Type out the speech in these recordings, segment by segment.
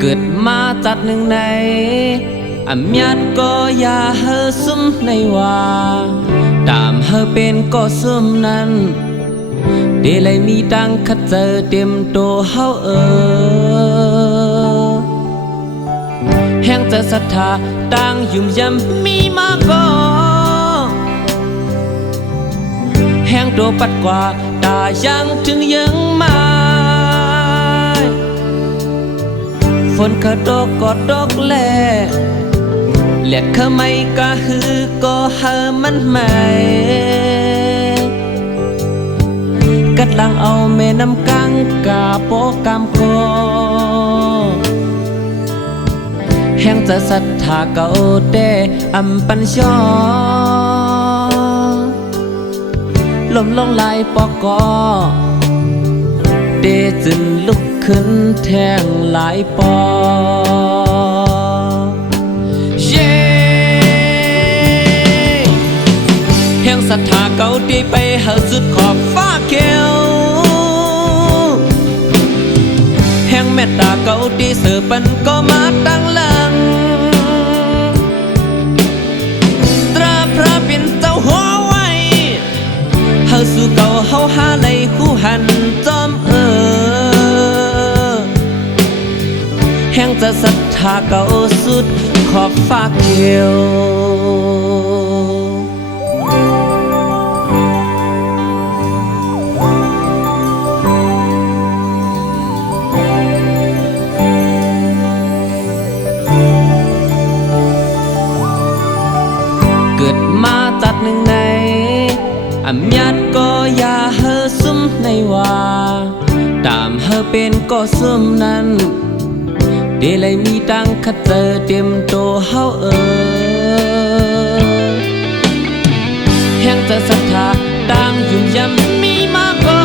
เกิดมาจัดหนึ่งในอำยัดก็อย่าเฮอซุ่มในว่าตามเฮอเป็นก็ซุ่มนั้นเดลัยมีดังคัดเจอเต็มโตเฮาแห่งจะศรัทธาดังยุ่มยำมีมาก็แห่งโตปัดกว่าตายังถึงยังมาฝนกระดกกอดดอกแลเลียดเขาไม่กะฮือก็เฮอมันไม่กัดลังเอาแม่น้ำกังกาโปกามโกแห่งจะศรัทธาเก่าเดอัมปัญชอลมลงลายปอกอเดจึงลุกขึ้นแทงหลายปอเย่แห่งศรัทธาเก่าดีไปหาสุดขอบฟ้าเขียวแห่งเมตตาเก่าดีเสือปันก็มาตั้งหลังตราพระเป็นเจ้าหัวไว้เฮาสู่เก่าเฮาหาในคู่หันจอมแห่งจะศรัทธาเก่าสุดขอบฟ้าเขียวเกิดมาจัดหนึ่งในอำยัดก็อย่าเฮอซุ่มในว่าตามเฮอเป็นก็ซุ่มนั้นเดลัยมีดังคัดเจอเต็มโตเฮาแห่งจะศรัทธาดังยุ่มยำมีมาก็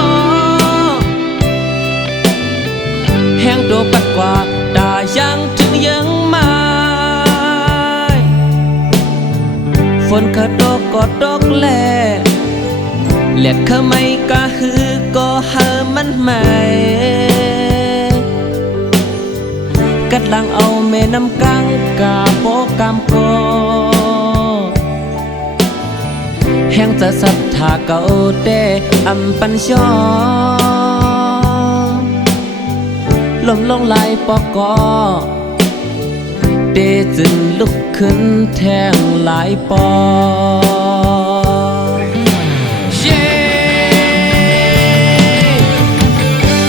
แห่งโตปัดกว่าตายังถึงยังมาฝนกระดกกอดดอกแลเลียดเขาไม่กะฮือก็เฮอมันไม่กัดลังเอาแม่น้ำกังกาโปกามโกแห่งจะศรัทธาเก่าเดอัมปัญชอลมลงลายปอกอเดจึงลุกขึ้นแทงหลายปอ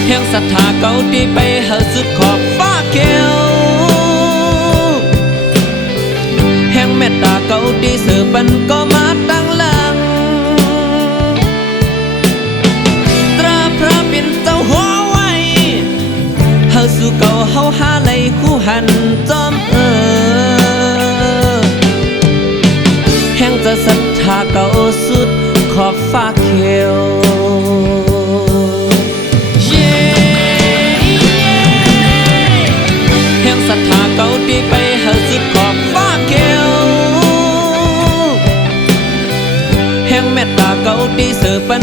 แห่งศรัทธาเก่าดีไปหาสุดขอบฟ้าเขียวแห่งเมตตาเก่าดีเสือปันก็มาตั้งหลังตราพระเป็นเจ้าหัวไว้เฮาสู่เก่าเฮาหาในคู่หันจอมแห่งจะศรัทธาเก่าสุดขอบฟ้าเขียวศรัทธาเก่าดีไปหาสุดขอบฟ้าเขียวแห่งเมตตาเก่าดีเสือปัน